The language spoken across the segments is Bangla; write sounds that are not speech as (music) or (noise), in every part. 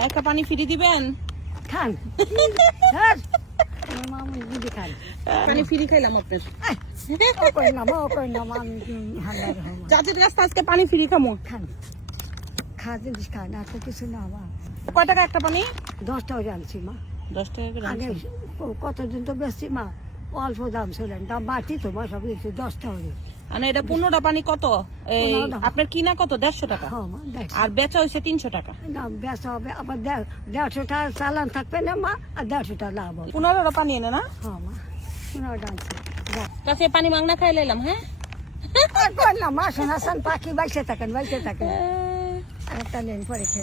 একটা পানি ফ্রি দিবেন? খান। (laughs) হ্যাঁ পানি ফ্রি খাইলাম আপনার। রাস্তা আজকে ফ্রি খামো। খান। খা জিনিস খান আর তো কিছু না মা কয় টাকা একটা পানি? দশটাও জানছি মা। দশ টাকা আগে কতদিন তো বেশি মা। অল্প দাম ছিলেন দাম বাড়তি তো মা সব কিছু দশটা হলে মানে এটা পনেরোটা পানি কত? এই। আপনার কিনা কত? দেড়শো টাকা। হ্যাঁ আর বেচা হয়েছে তিনশো টাকা। না বেচা হবে আবার দেড়- দেড়শোটা চালান থাকবে না মা আর দেড়শোটা লাভ হবে। পনেরোটা পানি এনে না? হ্যাঁ কাছে পানি মাংনা খাই লাইলাম হ্যাঁ? আর কই না মা শোনাছেন পাখি বাইসে থাকেন বাইসে থাকেন।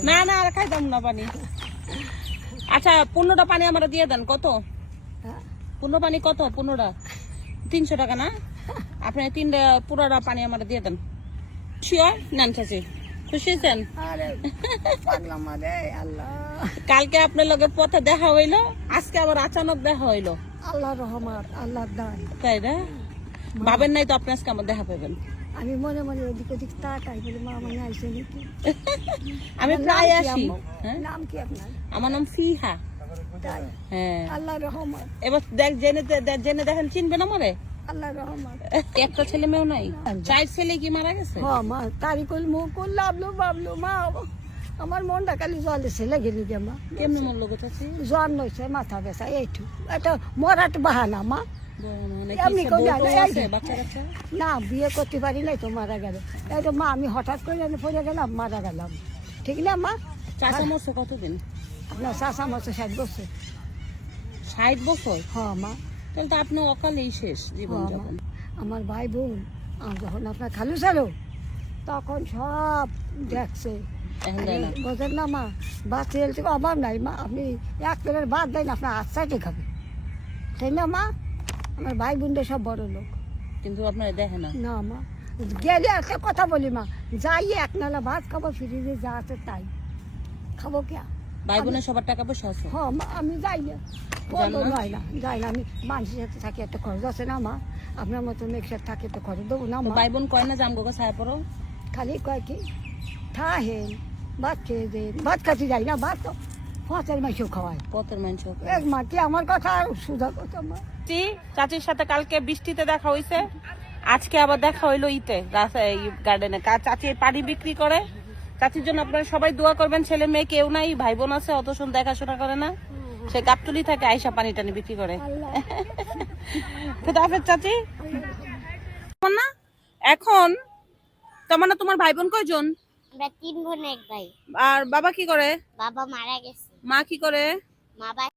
না না আর খাইতাম না পানি। আচ্ছা পনেরোটা পানি আমার দিয়ে দেন কত? হ্যাঁ। পনেরো পানি কত? পনেরোটা। তিনশো টাকা না? আপনি তিনটা পুরোটা পানি আমার দিয়ে দেন। শিওর? চাচি। খুশি আল্লাহ। কালকে আপনার লগে পথে দেখা হইল আজকে আবার আচানক দেখা হইল। আল্লাহ রহমত আল্লাহ দান। তাই না? ভাবেন নাই তো আপনি আজকে আমার দেখা পাবেন। আমি মনে মনে ওদিক ওদিক তাকাই বলি মা মনে আইসে নাকি আমি প্রায় আসি। হ্যাঁ? নাম কি আপনার? আমার নাম ফিহা। হ্যাঁ। আল্লাহ রহমত এবার দেখ জেনে জেনে দেখেন চিনবেন আমারে? আল্লাহ একটা ছেলে মেয়েও নাই? চার ছেলে কি মারা গেছে? হ মা বাবলু মা আমার মনটা খালি জলে ছেলে গেলি যে মা। কেমনে মন লোক জ্বর নইছে মাথা ব্যথা এইটু। এটা মরাট বাহানা মা। না বিয়ে করতে পারি নাই তো মারা গেল। এই তো মা আমি হঠাৎ করে জানি পড়ে গেলাম মারা গেলাম। ঠিক না মা? চাচা মরছে কতদিন? আপনার শাশা মাসে ষাট বছর। ষাট বছর? হ মা। তাহলে তো আপনি অকালেই শেষ জীবন হ্যাঁ, যাপন আমার ভাই বোন যখন আপনার খালু ছিল তখন সব দেখছে। বোঝেন না মা বা তেল থেকে অভাব নাই মা আপনি এক প্লেট ভাত দেন আপনার সাইডে খাবে? তাই না মা? আমার ভাই বোনদের সব বড় লোক। কিন্তু আপনার দেখে না। না মা গেলে একটা কথা বলি মা যাই এক নালা ভাত খাব ফ্রিজে যা আছে তাই। খাব কে? ভাই বোনের সবার টাকা পয়সা আছে? হ মা আমি যাই। না? যাই না? যাই না আমি মানুষের সাথে থাকি একটা খরচ আছে না মা? আপনার একসাথে থাকে তো খরচ দেবো না ভাই বোন কয় না জাম গো ছায়া পড়ো? খালি কয় কি? থাহেন ভাত খেয়ে দেন ভাত খাতে যাই না ভাত তো ফসের মাইসও খাওয়ায়। পথের এক মা কি আমার কথা আর সুধা কথা মা? চাচি চাচির সাথে কালকে বৃষ্টিতে দেখা হইছে আজকে আবার দেখা হইল ইতে গার্ডেনে চাচি পানি বিক্রি করে। চাচির জন্য আপনারা সবাই দোয়া করবেন ছেলে মেয়ে কেউ নাই ভাই বোন আছে অত শুন দেখাশোনা করে না। সে গাবতুলি থাকে আইসা পানি টানি বিক্রি করে। খুদা হাফেজ চাচি না এখন তোমার না তোমার ভাই বোন কয়জন? আমরা তিন বোন এক ভাই। আর বাবা কি করে? বাবা মারা গেছে। মা কি করে? মা